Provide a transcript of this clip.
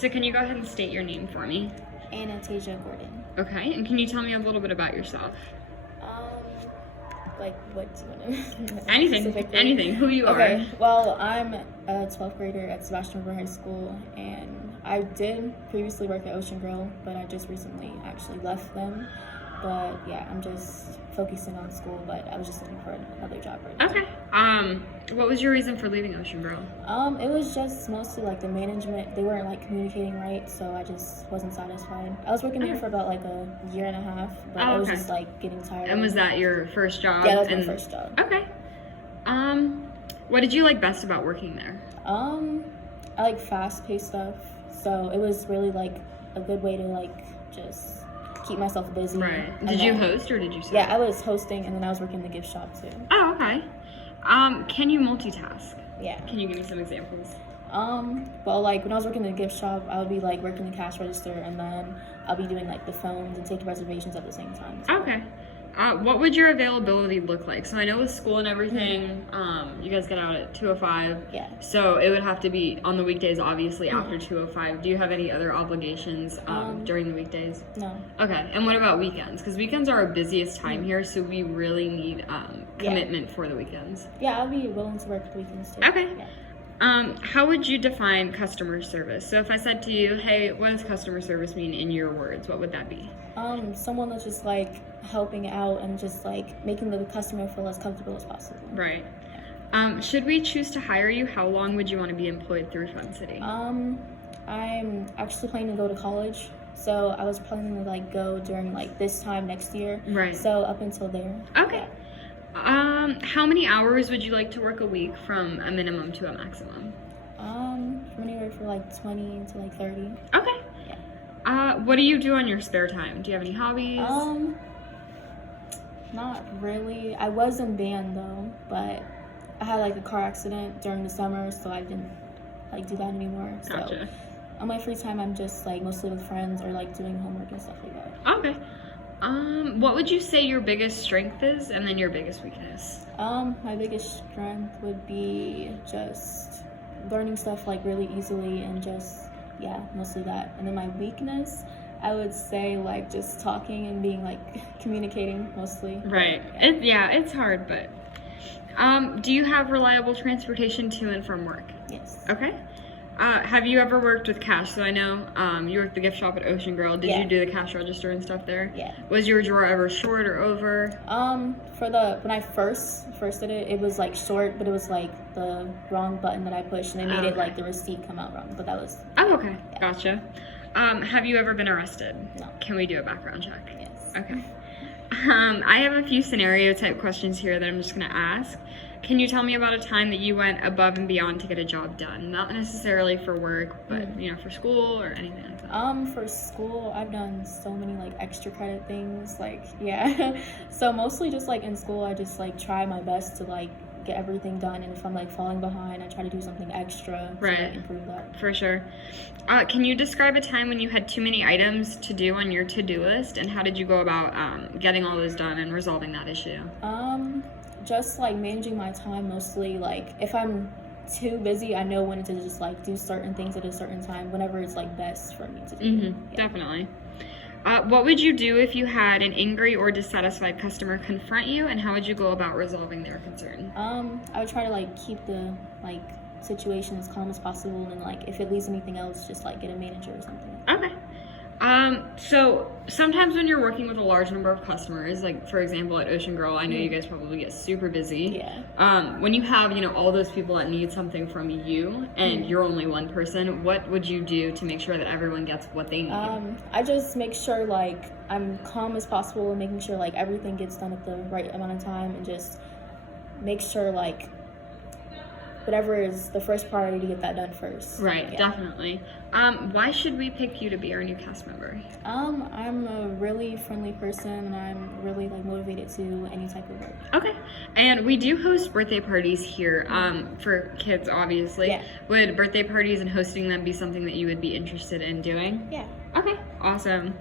So can you go ahead and state your name for me? Anastasia Gordon. Okay, and can you tell me a little bit about yourself? Like what do you want to Anything, who you are. Okay, well, I'm a 12th grader at Sebastian River High School, and I did previously work at Ocean Grill, but I just recently actually left them. But yeah, I'm just focusing on school, but I was just looking for another job right now. Okay. What was your reason for leaving Ocean Grill? It was just mostly like the management. They weren't like communicating right, so I just wasn't satisfied. I was working there for about like a year and a half, but I was just like getting tired. And was that your first job? Yeah, that was my first job. Okay. What did you like best about working there? I like fast-paced stuff, so it was really like a good way to like just keep myself busy. Right. Did you host or did you serve? Yeah, I was hosting, and then I was working in the gift shop too. Oh, okay. Can you multitask? Yeah. Can you give me some examples? Well, like when I was working in the gift shop, I would be like working the cash register, and then I'll be doing like the phones and taking reservations at the same time. So. Okay. What would your availability look like? So I know with school and everything, you guys get out at 2:05. Yeah. So it would have to be on the weekdays, obviously, after 2:05. Do you have any other obligations during the weekdays? No. Okay. And what about weekends? Because weekends are our busiest time here, so we really need commitment for the weekends. Yeah, I'll be willing to work the weekends too. Okay. Yeah. How would you define customer service? So if I said to you, hey, what does customer service mean in your words? What would that be? Someone that's just like helping out and just like making the customer feel as comfortable as possible. Right. Should we choose to hire you, how long would you want to be employed through Fun City? I'm actually planning to go to college, so I was planning to like go during like this time next year. Right. So up until there. Okay. How many hours would you like to work a week from a minimum to a maximum? From anywhere from like 20 to like 30. Okay. Yeah. What do you do on your spare time? Do you have any hobbies? Not really. I was in band though, but I had like a car accident during the summer, so I didn't like do that anymore. Gotcha. So on my free time, I'm just like mostly with friends or like doing homework and stuff like that. Okay. What would you say your biggest strength is, and then your biggest weakness? My biggest strength would be just learning stuff like really easily and just, yeah, mostly that. And then my weakness, I would say like just talking and being like communicating mostly. Right. It's hard, but do you have reliable transportation to and from work? Yes. Okay. Have you ever worked with cash? So I know you worked the gift shop at Ocean Grill. Did you do the cash register and stuff there? Yeah. Was your drawer ever short or over? When I first did it, it was like short, but it was like the wrong button that I pushed, and they made it like the receipt come out wrong. But that was. Oh, okay. Yeah. Gotcha. Have you ever been arrested? No. Can we do a background check? Yes. Okay. I have a few scenario type questions here that I'm just gonna ask. Can you tell me about a time that you went above and beyond to get a job done? Not necessarily for work, but for school or anything like that. For school, I've done so many like extra credit things. Like, yeah. So mostly just like in school, I just like try my best to like get everything done, and if I'm like falling behind, I try to do something extra to like, improve that. For sure. Can you describe a time when you had too many items to do on your to-do list, and how did you go about getting all those done and resolving that issue? Just like managing my time mostly. Like if I'm too busy, I know when to just like do certain things at a certain time whenever it's like best for me to do. Yeah. Definitely. What would you do if you had an angry or dissatisfied customer confront you, and how would you go about resolving their concern? I would try to like keep the like situation as calm as possible, and like if it leads to anything else, just like get a manager or something. Okay. So sometimes when you're working with a large number of customers, like for example at Ocean Grill, I know you guys probably get super busy. Yeah. When you have, all those people that need something from you and you're only one person, what would you do to make sure that everyone gets what they need? I just make sure like I'm calm as possible and making sure like everything gets done at the right amount of time, and just make sure like whatever is the first priority to get that done first. Right, definitely. Why should we pick you to be our new cast member? I'm a really friendly person, and I'm really like motivated to do any type of work. Okay. And we do host birthday parties here for kids, obviously. Yeah. Would birthday parties and hosting them be something that you would be interested in doing? Yeah. Okay, awesome.